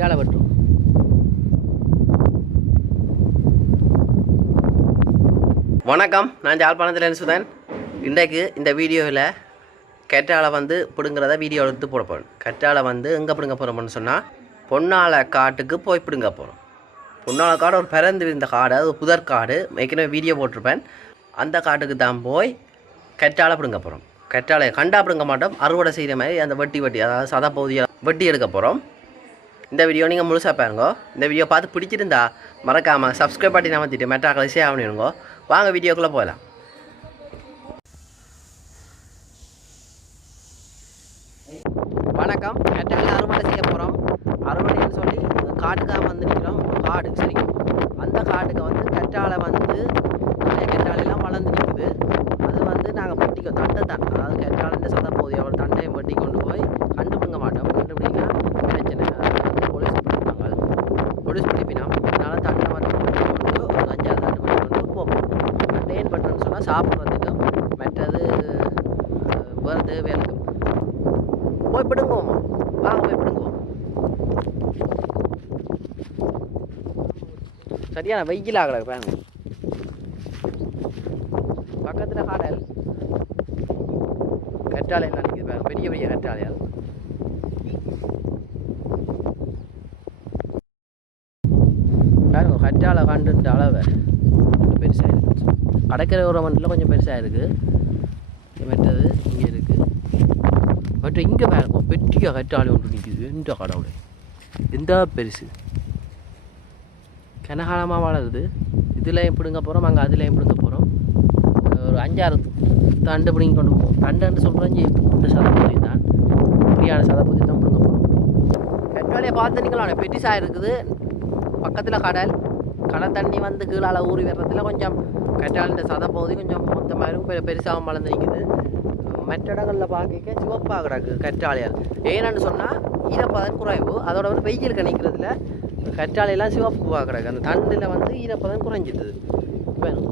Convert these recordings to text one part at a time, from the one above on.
கற்றாழை வெட்டும். வணக்கம், நான் ஜாழ்ப்பாணத்தில் சுதன். இன்றைக்கு இந்த வீடியோவில் கற்றாழை பிடுங்கிறத வீடியோ எடுத்து போட போகிறோம். கற்றாழை எங்கே பிடுங்க போகிறோம்னு சொன்னால் பொன்னாலை காட்டுக்கு போய் பிடுங்க போகிறோம். பொன்னாலை காடு ஒரு பிறந்து விழுந்த காடு, அது புதர் காடு. ஏற்கனவே வீடியோ போட்டிருப்பேன். அந்த காட்டுக்கு தான் போய் கற்றாழை பிடுங்க போகிறோம். கற்றாழையை கண்டா பிடுங்க மாட்டோம், அறுவடை செய்கிற மாதிரி அந்த வெட்டி அதாவது சத பகுதியை வெட்டி எடுக்க போகிறோம். இந்த வீடியோ நீங்கள் முழுசாக பாருங்க. இந்த வீடியோ பார்த்து பிடிச்சிருந்தா மறக்காமல் சப்ஸ்கிரைப் பண்ணி நமத்திட்டு மெட்ரா கழிச்சே ஆகணுங்க. வாங்க வீடியோக்குள்ளே போகலாம். வணக்கம். கற்றாழை அறுவடை செய்ய போகிறோம். அறுவடைன்னு சொல்லி காட்டுக்காக நிற்கிறோம். காடு சரிங்க. அந்த காட்டுக்கு கற்றாழை நிறைய கற்றாழையெல்லாம் வளர்ந்து நிற்குது. அது நாங்கள் வெட்டிக்கோ தண்டை அதாவது கற்றாழை சத பகுதி அவர் தண்டையை வெட்டி கொண்டு போய் கண்டுபிடிக்க மாட்டோம். கண்டுபிடிங்க பிரச்சனை, போலீஸ் பிடிப்பாங்க. போலீஸ் பிடிப்பினோம். அதனால் தண்டை வெட்டி கொண்டு ஒரு 5-6 தண்டு வெட்டி கொண்டு போவோம். தண்டை ஏன் பண்ணுறோன்னு சொன்னால் சாப்பிட்றதுக்கும் மற்றது வேறு தேவையாளுக்கும் போய் பிடுங்குவோம். வாங்க போய் பிடுங்குவோம். சரியான வெயில் ஆகலை பாருங்க. பக்கத்தில் காடல் கற்றாழையெல்லாம் நிற்கிது பாருங்க, பெரிய பெரிய கற்றாழையால். பாருங்க கற்றாழை கண்டுன்ற அளவை கொஞ்சம் பெருசாக இருக்குது. கடற்கரை ஒரு மண்டில் கொஞ்சம் பெருசாக இருக்குது. மற்றது இங்கே இருக்குது. மற்ற இங்கே பாருங்க பெரிய கற்றாழை ஒன்று நிற்கிது. எந்த கடவுளை எந்த பெருசு கனகாலமாக வளருது. இதுலேயும் பிடுங்க போகிறோம், அங்கே அதுலேயும் பிடுங்க போகிறோம். ஒரு 5-6 தண்டு பிடிங்கி கொண்டு போவோம். தண்டுன்னு சொல்கிறேன், இந்த சதப்பகுதி தான் இப்படியான சதப்பகுதி தான் பிடுங்க போகிறோம். கற்றாழையை பார்த்துனீங்களா பெட்டிசாக இருக்குது. பக்கத்தில் கடல் தண்ணி கீழால் ஊறி வர்றதுல கொஞ்சம் கற்றாழை சதப்பகுதி கொஞ்சம் மொத்தமாக இருக்கும், பெருசாகவும் வளர்ந்து நிற்குது. மற்ற இடங்களில் பார்க்க சிவப்பாக கிடக்கு கற்றாழையால். ஏன்னு சொன்னால் ஈரப்பதம் குறைவு. அதோட வெயில் கணிக்கிறதுல கற்றாழையெல்லாம் சிவப்பாக கிடக்கு. அந்த தண்டில் ஈரப்பதம் குறைஞ்சிடுது. வேணும்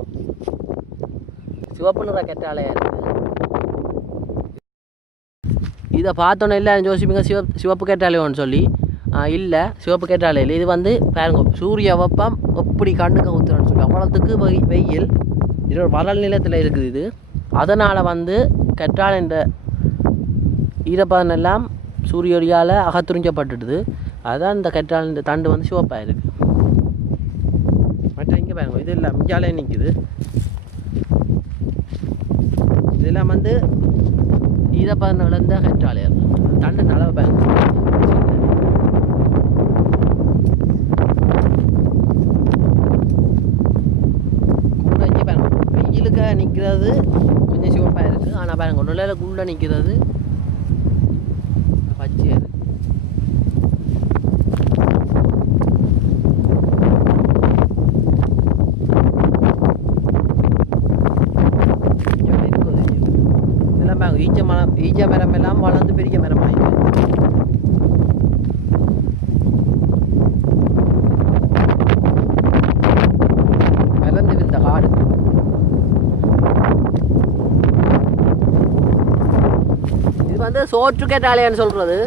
சிவப்பு நிற கற்றாழையாக இருக்குது. இதை பார்த்தோன்னே எல்லாரும் யோசிப்பீங்க சிவப்பு கற்றாழையோன்னு சொல்லி. இல்லை, சிவப்பு கற்றாழை இல்லை. இது பாருங்க சூரிய வெப்பம் எப்படி கண்ணுக்கு ஊற்றுறன்னு சொல்லி அவ்வளோத்துக்கு வெயில் இது ஒரு வளல் நிலத்தில் இருக்குது. இது அதனால் கற்றாழை இந்த ஈரப்பதம் எல்லாம் சூரிய ஒளியால் அகத்துறிஞ்சப்பட்டுடுது. அதுதான் இந்த கற்றாழை இந்த தண்டு சிவப்பாக இருக்குது. மற்ற இங்கே பாருங்க இது இல்லை மிஞ்சாலே நிற்குது. இதெல்லாம் ஈரப்பதம் இழந்த கற்றாழையால் தண்டு நலவை பாருங்க. கூட இங்கே பாருங்க வெயிலுக்காக நிற்கிறது கொஞ்சம் சிவப்பாக இருக்குது. ஆனால் பாருங்க நிழலுக்குள்ளே நிற்கிறது பச்சையாக இருக்குது. ஈச்ச மரம் எல்லாம் வளர்ந்து பெரிய மரம் ஆயிடுச்சு. வளர்ந்து விழுந்த காடு. இது சோற்று கற்றாழைன்னு சொல்றது.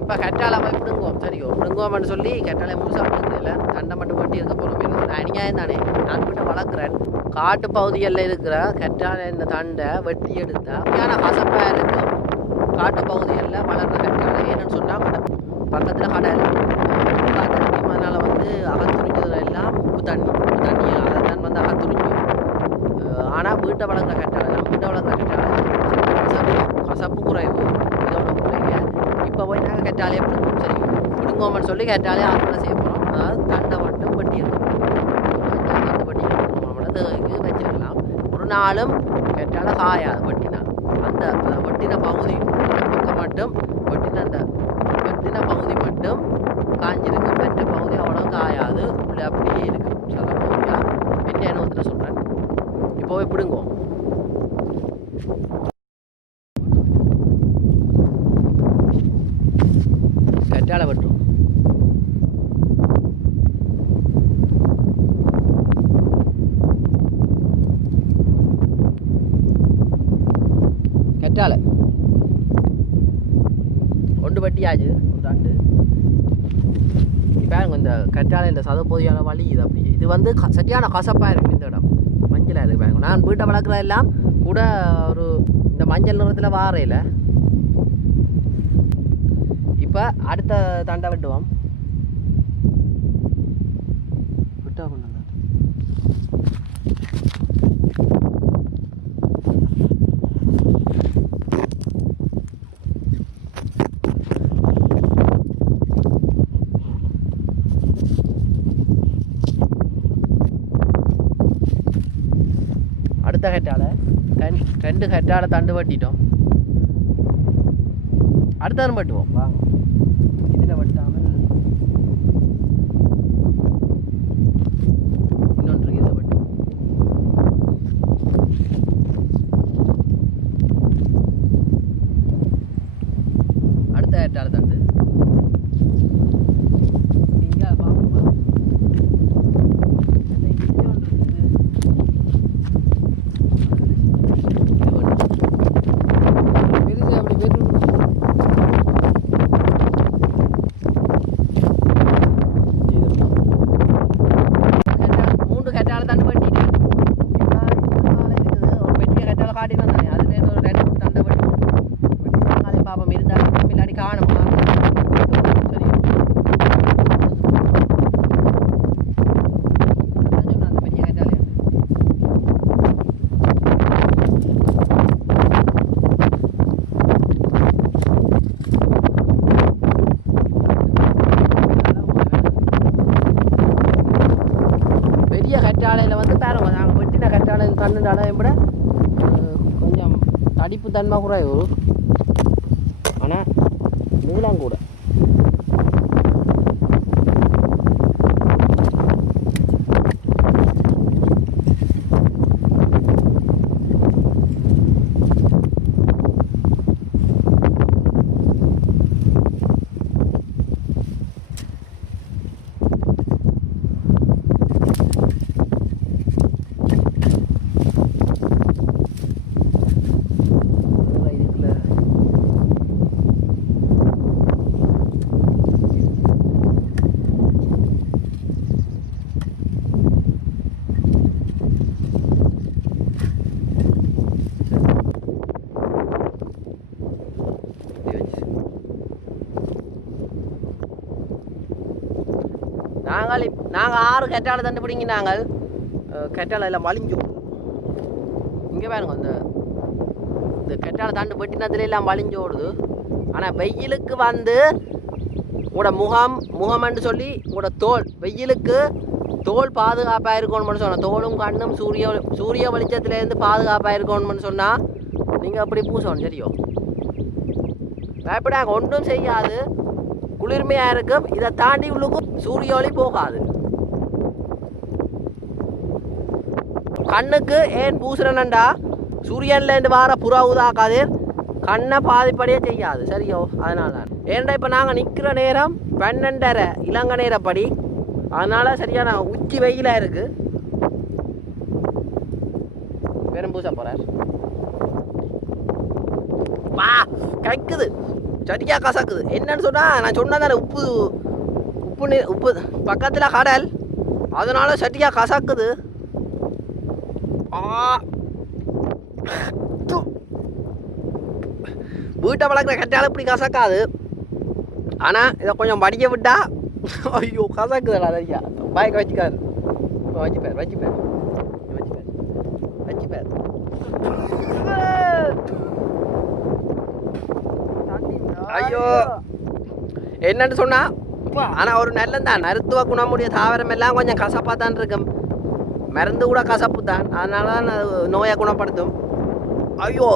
இப்போ கற்றாழை போய் பிடுங்குவோம். சரியோ பிடுங்குவோம்னு சொல்லி கற்றாழை முழுசாக பிடுங்குறதில்ல, தண்டை மட்டும் வெட்டி இருக்க போகிறோம். அநியாயம் தானே. நான் வீட்டை வளர்க்குறேன். காட்டு பகுதிகளில் இருக்கிற கற்றாழை இந்த தண்டை வெட்டி எடுத்தால் ஏன்னா கசப்பாக இருக்கும். காட்டு பகுதிகளில் வளர்கிற கற்றாழை என்னன்னு சொன்னால் பக்கத்தில் கடல் அதனால் அகத்துறிஞ்சதுல எல்லாம் உப்பு தண்ணி அதை தான் அகத்துறிஞ்சோம். ஆனால் வீட்டை வளர்க்குற கற்றாழை வீட்டை வளர்க்குற கற்றாழை கசப்பு குறைவு இதோட முறைங்க. இப்போ போய் நாங்கள் கற்றாழையை பிடுங்குவோம். சரி பிடுங்குவோம்னு சொல்லி கற்றாழையை அறுவடை செய்ய போகிறோம். அதாவது தண்டை மட்டும் வெட்டி இருக்கணும். தண்டை வெட்டி இருக்கணும் வச்சிருக்கலாம். ஒரு நாளும் கற்றாழை காயாது வெட்டினா. அந்த வெட்டின பகுதி பக்கம் மட்டும் வெட்டின பகுதி மட்டும் காஞ்சிருக்கு. மற்ற பகுதி அவ்வளோ காயாது, உள்ள அப்படியே இருக்கு. சத பகுதியாக என்ன அனுபவத்தில் சொல்கிறேன். இப்போ போய் பிடுங்குவோம். கற்றாழை வெட்டும். வெட்டியாச்சு ஒரு தண்டு. இப்போ இந்த கற்றாழை இந்த சதப்பகுதியான வலி இது அப்படியே இது வந்து சரியான கசப்பாக இருக்கும் இந்த இடம். மஞ்சளாக இருக்குது பாருங்க. நான் வீட்டை வளர்க்குற எல்லாம் கூட ஒரு இந்த மஞ்சள் நிறத்தில் வாரையில். இப்போ அடுத்த தண்டை வெட்டுவோம். விட்டா பண்ணல அடுத்த கட்டால 2 கட்டால தண்டு வெட்டிட்டோம். அடுத்த தரம் வெட்டுவோம் வாங்க. இதில் வெட்டாமல் இன்னொன்று இதில் வெட்டுவோம். அடுத்த கட்டால தண்டு இங்கே பார்ப்போம். கற்றாழையில் வந்து பாருங்க நாங்கள் வெட்டின கற்றாழை கண்ணுண்டால விட கொஞ்சம் தடிப்பு தன்மை குறைவு. ஆனால் நீளம் கூட. நாங்கள் 6 கற்றாழை தண்டு பிடிங்கி நாங்கள் கற்றாழை எல்லாம் வலிஞ்சோம். இங்கே பாருங்க இந்த கற்றாழை தண்டு வெட்டினதுல எல்லாம் வலிஞ்சு ஓடுது. ஆனால் வெயிலுக்கு வந்து உங்களோட முகம்னு சொல்லி உங்களோட தோல் வெயிலுக்கு தோல் பாதுகாப்பாக இருக்கணும்னு சொன்னால் தோலும் கண்ணும் சூரிய வெளிச்சத்துலேருந்து பாதுகாப்பாக இருக்கணும்னு சொன்னால் நீங்கள் அப்படி பூசணும். தெரியும் பயப்படாங்க, ஒன்றும் செய்யாது, குளிர்மையாக இருக்கும். இதை தாண்டி உள்ளுக்கும் சூரிய ஒளி போகாது. கண்ணுக்கு ஏன் பூசுறேன்டா சூரியன்லேருந்து வார புற ஊதா கதிர் கண்ணை பாதிப்படியே செய்யாது. சரியோ? அதனால தான் ஏன்டா இப்போ நாங்கள் நிற்கிற நேரம் 12:30 இலங்கை நேரப்படி. அதனால் சரியான உச்சி வெயிலாக இருக்குது. வெறும் பூச போகிறார். வா கைக்குது, சரியாக கசக்குது. என்னன்னு சொன்னால் நான் சொன்னதானே உப்பு பக்கத்தில் கடல், அதனால சரியாக கசக்குது. வீட்டை வளர்க்குற கட்டால இப்படி கசக்காது. ஆனால் இதை கொஞ்சம் வடிக்க விட்டா ஐயோ கசக்குதுடா சரியா. பாய்க்க வச்சுக்காரு, வச்சுப்பேர் ஐயோ என்னன்னு சொன்னா. ஆனால் ஒரு நல்லந்தான், மருத்துவ குணமுடைய தாவரம் எல்லாம் கொஞ்சம் கசப்பாக தான் இருக்கும். மருந்து கூட கசப்பு தான், அதனால தான் நோயை குணப்படுத்தும். ஐயோ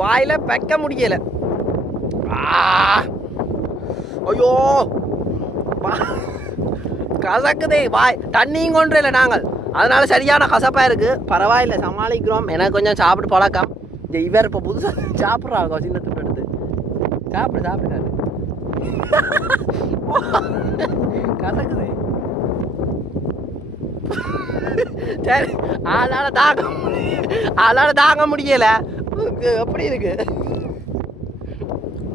வாயில வைக்க முடியல. ஐயோ கசக்குதே வாய். தண்ணியும் கொண்டு இல்லை நாங்கள், அதனால சரியான கசப்பாக இருக்குது. பரவாயில்லை, சமாளிக்கிறோம். எனக்கு கொஞ்சம் சாப்பிட்டு பழக்கம். இவர் இப்போ புதுசாக சாப்பிட்றாங்க சின்னத்துக்கு எடுத்து சாப்பிடுறாரு. கசக்குது. சரி அதனால தாங்க முடியல. எப்படி இருக்கு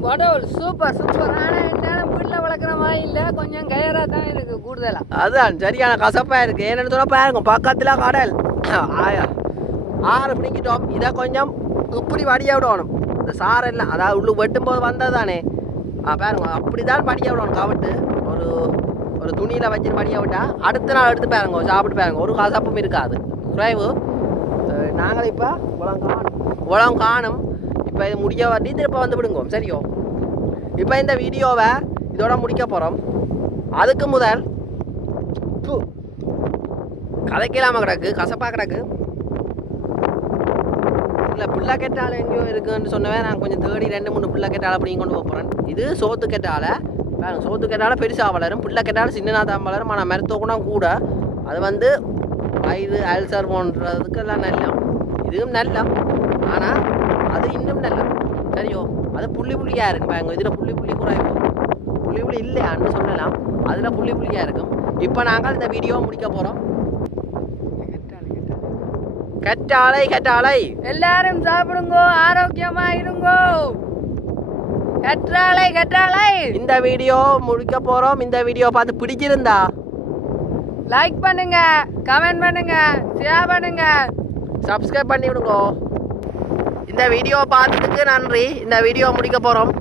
வடவல்? Super super. ஆனால் என்னாலும் வீட்டில் வளர்க்குற மாதிரி இல்லை, கொஞ்சம் கயராக தான் இருக்குது கூடுதலாக. அதுதான் சரியான கசப்பாக இருக்குது. ஏன்னு சொன்னால் பாருங்க பக்கத்தில் கடல் 6 மணிக்கிட்டோம். இதை கொஞ்சம் இப்படி வடிய விடணும். இந்த சாரெல்லாம் அதாவது உள்ளு வெட்டும் போது வந்தது தானே பாருங்க அப்படி தான் படிய விடணும். கவிட்டு ஒரு துணியில் வச்சு படிய விட்டா அடுத்த நாள் எடுத்து பாருங்க சாப்பிட்டு பாருங்க ஒரு கசப்பும் இருக்காது. குறைவு நாங்கள் இப்போ உலகம் காணும். இப்போ இது முடிய வட்டி திருப்ப வந்து விடுங்க சரியோ. இப்போ இந்த வீடியோவை இதோட முடிக்க போகிறோம். அதுக்கு முதல் கதைக்கலாமல் கிடக்கு, கசப்பாக கிடக்கு. இல்லை புள்ள கெட்டால் எங்கேயோ இருக்குன்னு சொன்னவே நான் கொஞ்சம் தேடி 2-3 புள்ள கெட்டால் அப்படிங்க கொண்டு போகிறேன். இது சோத்து கெட்டால் சோத்து கெட்டால் பெருசாக வளரும், புள்ள கெட்டால் சின்னதாக வளரும். ஆனால் மருத்துவ கூட அது வந்து வயிறு அல்சர் போன்றதுக்கெல்லாம் நல்ல. இதுவும் நல்ல, ஆனால் அது இன்னும் நல்ல சரியோ. அது புள்ளியாக இருக்கும் பாருங்க. இதில் புள்ளி குறையும், புள்ளி இல்லையான்னு சொல்லலாம். அதில் புள்ளியாக இருக்கும். இப்போ நாங்கள் இந்த வீடியோ முடிக்க போகிறோம். கற்றாழை எல்லாரும் சாப்பிடுங்கோ, ஆரோக்கியமா இருங்கோ. கற்றாழை இந்த வீடியோ முடிக்க போகிறோம். இந்த வீடியோ பார்த்து பிடிச்சிருந்தா லைக் பண்ணுங்க, கமெண்ட் பண்ணுங்க, ஷேர் பண்ணுங்க, சப்ஸ்கிரைப் பண்ணி விடுங்க. இந்த வீடியோ பார்த்ததுக்கு நன்றி. இந்த வீடியோ முடிக்க போகிறோம்.